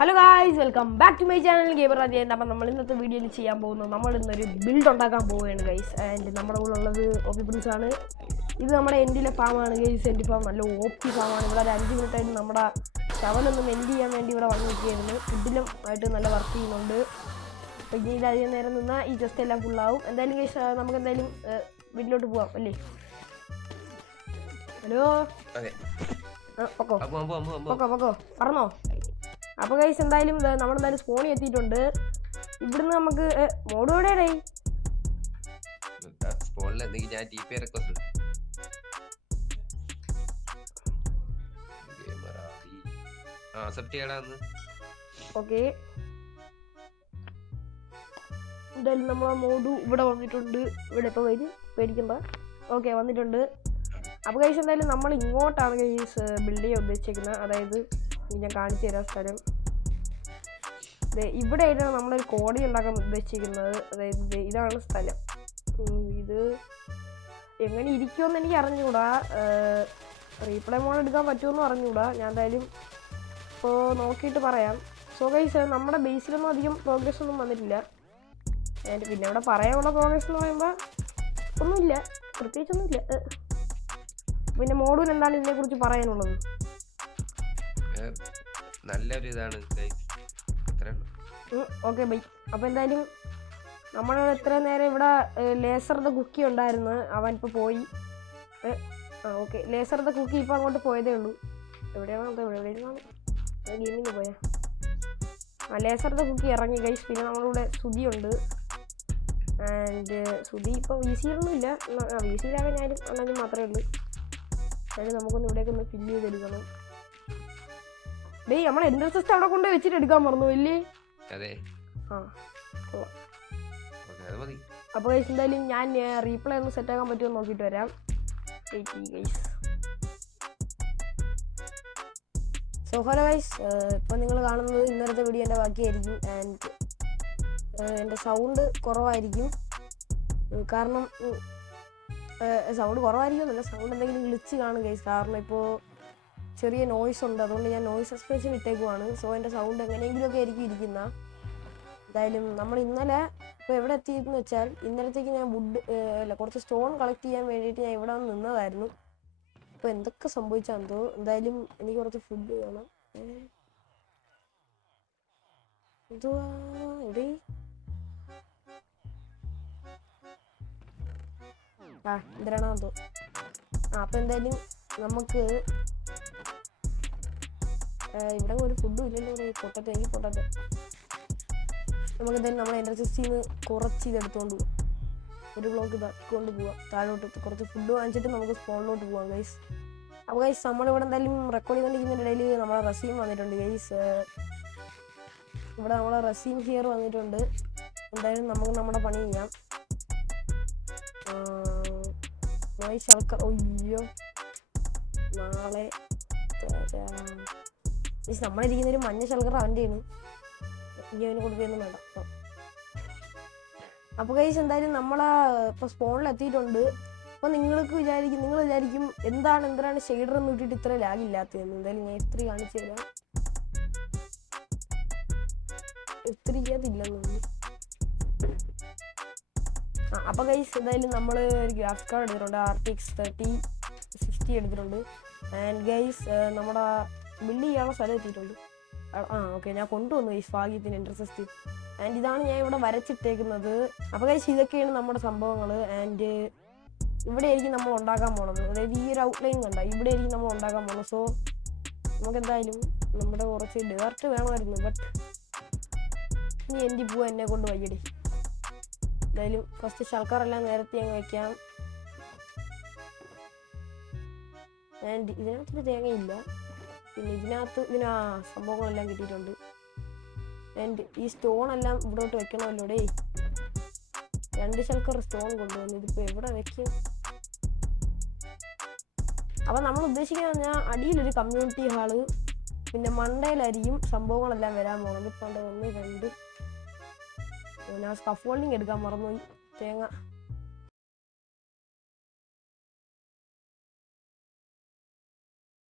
Hello guys, welcome back to my channel gamer Raja. അപ്പം നമ്മൾ ഇന്നത്തെ വീഡിയോയിൽ ചെയ്യാൻ പോകുന്നത് നമ്മൾ ഇന്നൊരു ബിൽഡ് ഉണ്ടാക്കാൻ പോവുകയാണ് ഗൈസ്. ആൻഡ് നമ്മുടെ കൂടെ ഉള്ളത് ഓപ്പി പ്രിൻസ് ആണ്. ഇത് നമ്മുടെ എൻഡിലെ ഫാമാണ് ഗൈസ്. എൻഡി ഫാം നല്ല ഓപ്പി ഫാമാണ്. ഇവിടെ ഒരു 5 മിനിറ്റായിട്ട് നമ്മുടെ ശവനൊന്നും എൻഡ് ചെയ്യാൻ വേണ്ടി ഇവിടെ വന്നു നോക്കിയായിരുന്നു. ഫുഡിലും ആയിട്ട് നല്ല വർക്ക് ചെയ്യുന്നുണ്ട്. അപ്പോൾ ഇനി ഇത് അധികം നേരം നിന്നാൽ ഈ ജസ്റ്റ് എല്ലാം ഫുള്ളാവും. എന്തായാലും ഗൈസ് നമുക്ക് എന്തായാലും വീട്ടിലോട്ട് പോവാം അല്ലേ? ഹലോ പൊക്കോ പൊക്കോ പൊക്കോ പറഞ്ഞോ. അപ്പോൾ ഗൈസ് എന്തായാലും നമ്മളെന്തായാലും സ്പോണിൽ എത്തിയിട്ടുണ്ട്. ഇവിടുന്ന് നമുക്ക് മോഡ് എവിടെയാടേ? ഓക്കെ, എന്തായാലും നമ്മളെ മോഡ് ഇവിടെ വന്നിട്ടുണ്ട്. ഇവിടെ ഇപ്പോൾ വരും, പേടിക്കണ്ട. ഓക്കെ, വന്നിട്ടുണ്ട്. അപ്പോൾ ഗൈസ് എന്തായാലും നമ്മൾ ഇങ്ങോട്ടാണ് ഗൈസ് ബിൽഡ് ചെയ്യാൻ ഉദ്ദേശിക്കുന്നത്. അതായത് ഞാൻ കാണിച്ചു തരാം സ്ഥലം. ഇവിടെ ആയിട്ടാണ് നമ്മളൊരു കോടി ഉണ്ടാക്കാൻ ഉദ്ദേശിക്കുന്നത്. അതായത് ഇതാണ് സ്ഥലം. ഇത് എങ്ങനെ ഇരിക്കുമെന്ന് എനിക്ക് അറിഞ്ഞുകൂടാ. റീപ്ലേ മോഡ് എടുക്കാൻ പറ്റുമെന്ന് അറിഞ്ഞുകൂടാ. ഞാൻ എന്തായാലും ഇപ്പോൾ നോക്കിയിട്ട് പറയാം. സോ ഗൈസ് നമ്മുടെ ബേസിലൊന്നും അധികം പ്രോഗ്രസ് ഒന്നും വന്നിട്ടില്ല. പിന്നെ ഇവിടെ പറയാനുള്ള പ്രോഗ്രസ് എന്ന് പറയുമ്പോൾ ഒന്നുമില്ല, പ്രത്യേകിച്ചൊന്നുമില്ല. പിന്നെ മോഡൂൽ എന്താണ് ഇതിനെക്കുറിച്ച് പറയാനുള്ളത്? നല്ലൊരു ഇതാണ്. Okay bye. അപ്പോൾ എന്തായാലും നമ്മളിവിടെ എത്ര നേരം ഇവിടെ ലേസറിൻ്റെ കുക്കി ഉണ്ടായിരുന്നു. അവൻ ഇപ്പോൾ പോയി. ഓക്കെ, ലേസറിൻ്റെ കുക്കി ഇപ്പോൾ അങ്ങോട്ട് പോയതേ ഉള്ളൂ. എവിടെയാണോ എവിടെയാണ് ഗെയിമിന് പോയാ? ലേസറിൻ്റെ കുക്കി ഇറങ്ങി ഗൈസ്. പിന്നെ നമ്മളിവിടെ സുധിയുണ്ട്. ആൻഡ് സുധി ഇപ്പോൾ വി സിയിലൊന്നും ഇല്ല. വി സിയിലാകെ ഞാനും ഉണ്ടെങ്കിൽ മാത്രമേ ഉള്ളൂ. അതായത് നമുക്കൊന്ന് ഇവിടേക്ക് ഒന്ന് ഫില്ല് ചെയ്തെടുക്കണം. ഡേയ്, നമ്മൾ എൻട്രൻസ് ടെസ്റ്റ് അവിടെ കൊണ്ട് വെച്ചിട്ട് എടുക്കാൻ മറന്നു ഇല്ലേ? അപ്പോൾ ഗൈസ് എന്തായാലും ഞാൻ റീപ്ലേ ഒന്ന് സെറ്റ് ആക്കാൻ പറ്റുമോ നോക്കിയിട്ട് വരാം. സോ ഹലോ ഗൈസ്, ഇപ്പം നിങ്ങൾ കാണുന്നത് ഇന്നലത്തെ വീഡിയോ എൻ്റെ ബാക്കിയായിരിക്കും. ആൻഡ് എൻ്റെ സൗണ്ട് കുറവായിരിക്കും. കാരണം സൗണ്ട് കുറവായിരിക്കും എന്നല്ല, സൗണ്ട് എന്തെങ്കിലും ഗ്ലിച്ച് കാണും ഗൈസ്. കാരണം ഇപ്പോൾ ചെറിയ നോയ്സ് ഉണ്ട്, അതുകൊണ്ട് ഞാൻ നോയ്സ് എക്സ്പ്രഷൻ ഇട്ടേക്കുവാണ്. സോ എൻ്റെ സൗണ്ട് എങ്ങനെയെങ്കിലുമൊക്കെ ആയിരിക്കും ഇരിക്കുന്ന. എന്തായാലും നമ്മൾ ഇന്നലെ ഇപ്പോൾ എവിടെ എത്തിയെന്ന് വെച്ചാൽ, ഇന്നലത്തേക്ക് ഞാൻ കുറച്ച് സ്റ്റോൺ കളക്ട് ചെയ്യാൻ വേണ്ടിയിട്ട് ഞാൻ ഇവിടെ വന്ന് നിന്നതായിരുന്നു. അപ്പോൾ എന്തൊക്കെ സംഭവിച്ചാന്തോ. എന്തായാലും എനിക്ക് കുറച്ച് ഫുഡ് വേണം. എന്തുവാ എവിടെ? എന്തിനാണോ എന്തോ. അപ്പോൾ എന്തായാലും നമുക്ക് ഇവിടെ ഒരു ഫുഡും ഇല്ലല്ലോ. പൊട്ടത്തെ എനിക്ക് പൊട്ടത്തെ നമുക്ക് എന്തായാലും നമ്മുടെ എൻട്രൻസിൽ നിന്ന് കുറച്ച് ഇതെടുത്തുകൊണ്ട് പോകാം. ഒരു ബ്ലോക്ക് ഇതാക്കിക്കൊണ്ട് പോവാം താഴോട്ട്. കുറച്ച് ഫുഡ് വാങ്ങിച്ചിട്ട് നമുക്ക് സ്പോണിലോട്ട് പോവാം ഗൈസ്. അപ്പോൾ ഗൈസ് നമ്മളിവിടെ എന്തായാലും റെക്കോർഡ് ചെയ്തുകൊണ്ടിരിക്കുന്നതിൻ്റെ ഇടയിൽ നമ്മളെ റസീം വന്നിട്ടുണ്ട് ഗൈസ്. ഇവിടെ നമ്മളെ റസീം ഹിയർ വന്നിട്ടുണ്ട്. എന്തായാലും നമുക്ക് നമ്മുടെ പണി ചെയ്യാം. ശർക്കര ഒയ്യോ നാളെ നമ്മളിരിക്കുന്ന ഒരു മഞ്ഞ ശർക്കര അവൻ്റെയാണ്. ഇനി അവന് കൊടുക്കുകയൊന്നും വേണ്ട. അപ്പോൾ ഗൈസ് എന്തായാലും നമ്മളാ ഇപ്പോൾ സ്പോണിൽ എത്തിയിട്ടുണ്ട്. അപ്പോൾ നിങ്ങൾ വിചാരിക്കും എന്തിനാണ് ഷെയ്ഡർ എന്ന് ഇട്ടിട്ട് ഇത്ര ലാഗ് ഇല്ലാത്തതെന്ന്. എന്തായാലും ഞാൻ ഇത്തിരി കാണിച്ചു തരാം. ഇത്തിരിക്കകത്തില്ലെന്ന്. അപ്പോൾ ഗൈസ് എന്തായാലും നമ്മൾ ഒരു ഗ്രാഫിക്സ് കാർഡ് എടുത്തിട്ടുണ്ട്. RTX 3060 എടുത്തിട്ടുണ്ട്. ആൻഡ് ഗൈസ് നമ്മുടെ ബിൽഡ് ചെയ്യാനുള്ള സ്ഥലം എത്തിയിട്ടുണ്ട്. ഓക്കെ, ഞാൻ കൊണ്ടുവന്നു ഗൈസ് ഭാഗ്യത്തിന് എൻട്രൻസ്. ആൻഡ് ഇതാണ് ഞാൻ ഇവിടെ വരച്ചിട്ടേക്കുന്നത്. അപ്പോൾ ഗൈസ് ഇതൊക്കെയാണ് നമ്മുടെ സംഭവങ്ങൾ. ആൻഡ് ഇവിടെ ആയിരിക്കും നമ്മൾ ഉണ്ടാക്കാൻ പോണത്. അതായത് ഈ ഒരു ഔട്ട്ലൈൻ കണ്ട ഇവിടെ ആയിരിക്കും നമ്മൾ ഉണ്ടാക്കാൻ പോണത്. സോ നമുക്ക് എന്തായാലും നമ്മുടെ കുറച്ച് ഡേർട്ട് വേണമായിരുന്നു. ബട്ട് ഇനി എൻ്റെ പോവാൻ എന്നെ കൊണ്ട് വയ്യടി. എന്തായാലും ഫസ്റ്റ് ശർക്കറെല്ലാം നേരത്തെ അങ്ങ് വയ്ക്കാം. ആൻഡ് ഇതിനകത്തൊരു തേങ്ങയില്ല. പിന്നെ ഇതിനാ സംഭവങ്ങളെല്ലാം കിട്ടിയിട്ടുണ്ട്. ആൻഡ് ഈ സ്റ്റോണെല്ലാം ഇവിടോട്ട് വെക്കണമല്ലോ. ഡേ 2 ശർക്കർ സ്റ്റോൺ കൊണ്ടുവന്നു. ഇതിപ്പോൾ എവിടെ വെക്കും? അപ്പം നമ്മൾ ഉദ്ദേശിക്കുന്നത് പറഞ്ഞാൽ അടിയിലൊരു കമ്മ്യൂണിറ്റി ഹാള്, പിന്നെ മണ്ടയിലായിരിക്കും സംഭവങ്ങളെല്ലാം വരാൻ പോകുന്നത്. ഇപ്പം 1 2 ഞാൻ സ്കഫ് ഫോൾഡിങ് എടുക്കാൻ മറന്നുപോയി. തേങ്ങ